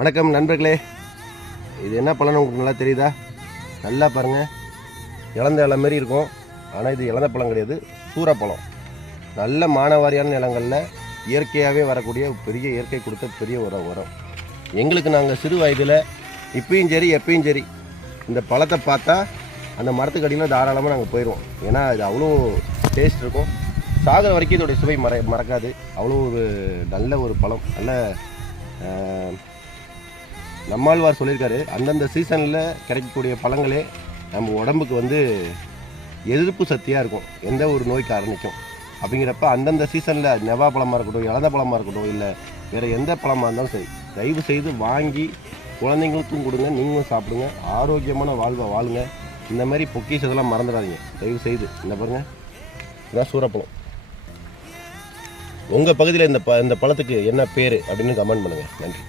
வணக்கம் நண்பர்களே. இது என்ன பழம்னு உங்களுக்கு நல்லா தெரியுதா? நல்லா பாருங்கள், இளந்த இலை மாரி இருக்கும். ஆனால் இது இளந்த பழம் கிடையாது, சூறப்பழம். நல்ல மானவாரியான நிலங்களில் இயற்கையாகவே வரக்கூடிய பெரிய இயற்கை கொடுத்த பெரிய உரம். எங்களுக்கு நாங்கள் சிறு வயதில் இப்பயும் சரி எப்பயும் சரி இந்த பழத்தை பார்த்தா அந்த மரத்துக்கு அடியில் தாராளமாக நாங்கள் போயிடுவோம். ஏன்னா இது அவ்வளோ டேஸ்ட் இருக்கும். சாகிற வரைக்கும் இதோடைய சுவை மறக்காது. அவ்வளோ ஒரு நல்ல ஒரு பழம். நல்ல நம்மாழ்வார் சொல்லியிருக்காரு, அந்தந்த சீசனில் கிடைக்கக்கூடிய பழங்களே நம்ம உடம்புக்கு எதிர்ப்பு சக்தியாக இருக்கும், எந்த ஒரு நோய்க்கு ஆரம்பிக்கும். அப்படிங்கிறப்ப அந்தந்த சீசனில் நெவா பழமாக இருக்கட்டும், இளந்த பழமாக இருக்கட்டும், இல்லை வேறு எந்த பழமாக இருந்தாலும் சரி, தயவு செய்து வாங்கி குழந்தைங்களுக்கும் கொடுங்க, நீங்களும் சாப்பிடுங்க, ஆரோக்கியமான வாழ்வை வாழுங்க. இந்த மாதிரி பொக்கிஷதெல்லாம் மறந்துடாதீங்க தயவு செய்து. இந்த பாருங்கள், இதுதான் சூறப்பழம். உங்கள் பகுதியில் இந்த பழத்துக்கு என்ன பேர் அப்படின்னு கமெண்ட் பண்ணுங்கள். நன்றி.